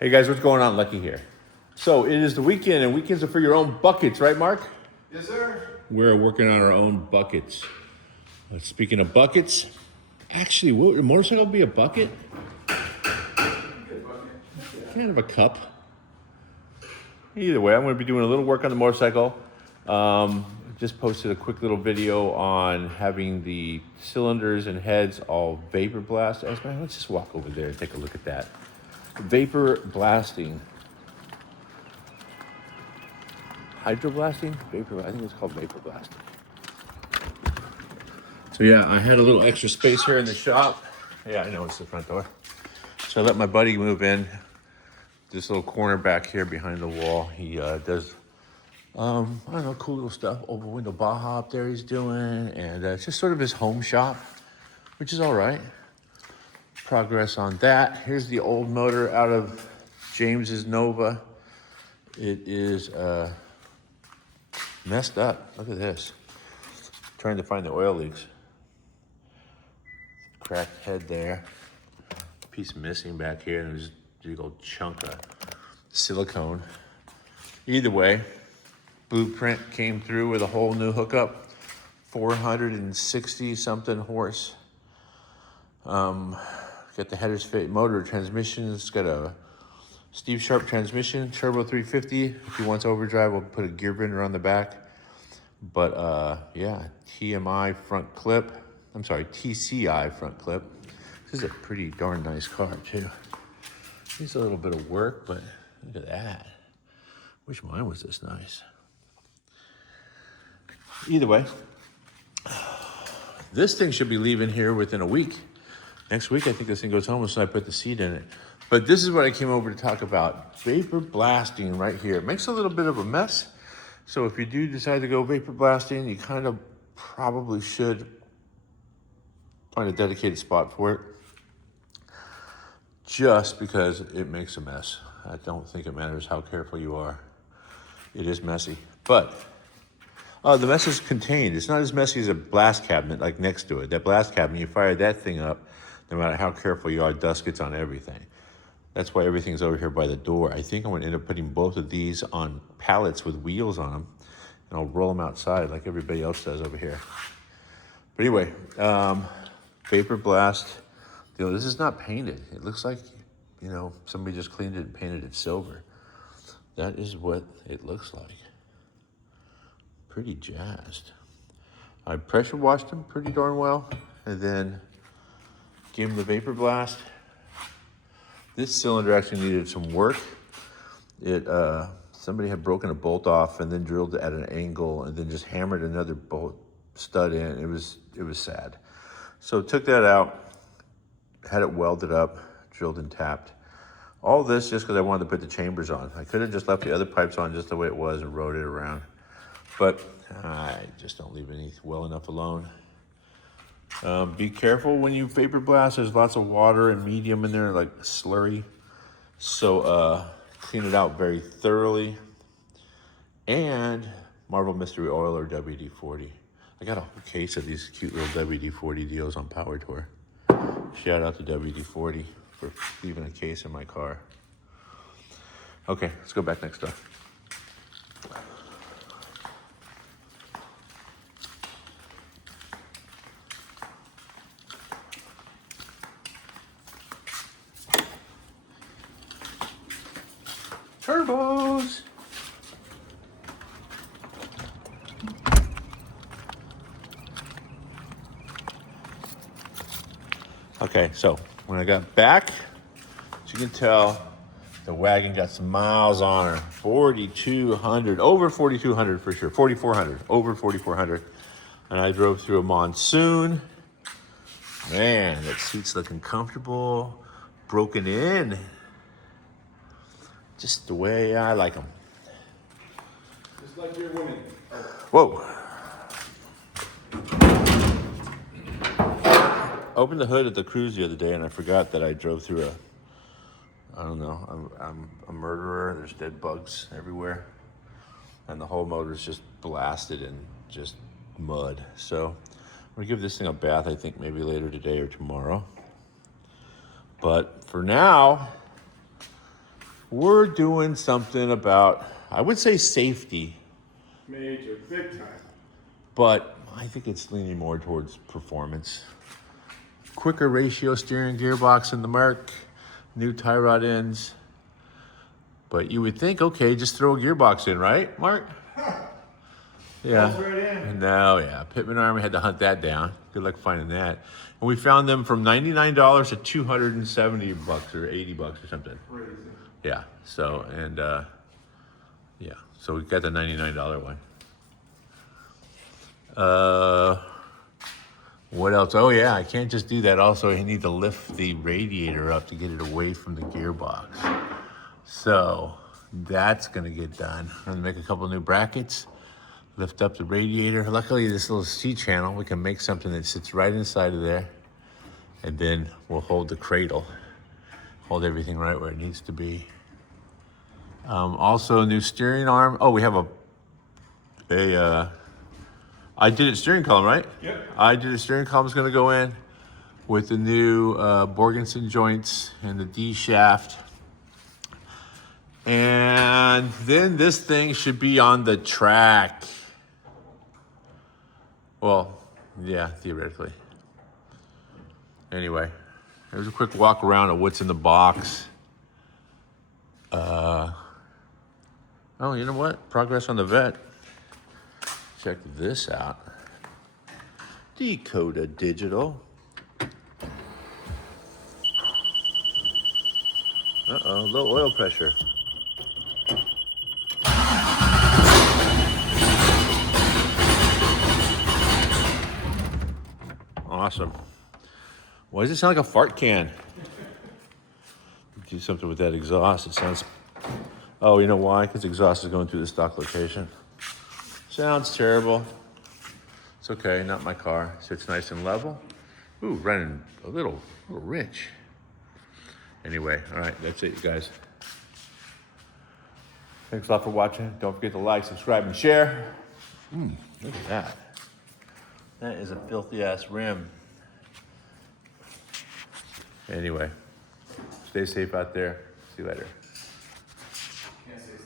Hey guys, what's going on? Lucky here. So it is the weekend, and weekends are for your own buckets, right, Mark? Yes, sir. We're working on our own buckets. Speaking of buckets, actually, would a motorcycle be a bucket? Good bucket. Kind of a cup. Either way, I'm going to be doing a little work on the motorcycle. Just posted a quick little video on having the cylinders and heads all vapor blast. Let's just walk over there and take a look at that. Vapor blasting. Hydroblasting? I think it's called vapor blasting. So yeah, I had a little extra space here in the shop. Yeah, I know it's the front door. So I let my buddy move in. This little corner back here behind the wall. He does, I don't know, cool little stuff. Over window Baja up there he's doing. And it's just sort of his home shop, which is all right. Progress on that. Here's the old motor out of James's Nova. It is messed up. Look at this. Trying to find the oil leaks. Cracked head there. Piece missing back here, and there's a big old chunk of silicone. Either way, blueprint came through with a whole new hookup. 460 something horse. Got the headers fit, motor, transmission. It's got a Steve Sharp transmission, turbo 350. If he wants overdrive, we'll put a gear bender on the back. But yeah, TCI front clip. This is a pretty darn nice car too. Needs a little bit of work, but look at that. Wish mine was this nice. Either way, this thing should be leaving here within a week. Next week, I think this thing goes home, so I put the seat in it. But this is what I came over to talk about. Vapor blasting right here. It makes a little bit of a mess. So if you do decide to go vapor blasting, you kind of probably should find a dedicated spot for it. Just because it makes a mess. I don't think it matters how careful you are. It is messy. But the mess is contained. It's not as messy as a blast cabinet like next to it. That blast cabinet, you fire that thing up, no matter how careful you are, dust gets on everything. That's why everything's over here by the door. I think I'm going to end up putting both of these on pallets with wheels on them, and I'll roll them outside like everybody else does over here. But anyway, vapor blast. You know, this is not painted. It looks like, you know, somebody just cleaned it and painted it silver. That is what it looks like. Pretty jazzed. I pressure washed them pretty darn well, and then gave them the vapor blast. This cylinder actually needed some work. Somebody had broken a bolt off and then drilled it at an angle and then just hammered another bolt stud in. It was sad. So took that out, had it welded up, drilled and tapped. All this just because I wanted to put the chambers on. I could have just left the other pipes on just the way it was and rode it around. But I just don't leave any well enough alone. Be careful when you vapor blast. There's lots of water and medium in there, like slurry. So clean it out very thoroughly. And Marvel Mystery Oil or WD-40. I got a whole case of these cute little WD-40 deals on Power Tour. Shout out to WD-40 for leaving a case in my car. Okay, let's go back next door. Turbos. Okay, so when I got back, as you can tell, the wagon got some miles on her. 4,200, over 4,200 for sure. 4,400, over 4,400. And I drove through a monsoon. Man, that seat's looking comfortable, broken in. Just the way I like them. Just like you're winning. Whoa. Opened the hood of the Cruise the other day and I forgot that I drove through I'm a murderer. There's dead bugs everywhere. And the whole motor's just blasted in just mud. So I'm gonna give this thing a bath, I think maybe later today or tomorrow. But for now, we're doing something about, I would say safety, Major, big time. but I think it's leaning more towards performance. Quicker ratio steering gearbox in the Merc, new tie rod ends. But you would think, okay, just throw a gearbox in, right, Mark? Yeah. Falls right in. No, yeah. Pittman Army had to hunt that down. Good luck finding that. And we found them from $99 to $270 or $80 or something. Crazy. Yeah. So, and yeah. So we got the $99 one. What else? Oh yeah, I can't just do that. Also, I need to lift the radiator up to get it away from the gearbox. So that's gonna get done. I'm gonna make a couple new brackets, lift up the radiator. Luckily, this little C channel, we can make something that sits right inside of there, and then we'll hold the cradle, hold everything right where it needs to be. Also, a new steering arm. Oh, we have I did it steering column, right? Yep. I did a steering column's gonna go in with the new Borgenson joints and the D shaft. And then this thing should be on the track. Well, yeah, theoretically. Anyway, there's a quick walk around of what's in the box. Oh, you know what? Progress on the vet. Check this out. Dakota Digital. Uh-oh, low oil pressure. Awesome. Why does it sound like a fart can? Do something with that exhaust. It sounds... Oh, you know why? Because exhaust is going through the stock location. Sounds terrible. It's okay, not my car. Sits nice and level. Ooh, running a little rich. Anyway, all right, that's it, you guys. Thanks a lot for watching. Don't forget to like, subscribe, and share. Look at that. That is a filthy ass rim. Anyway, stay safe out there. See you later. Can't say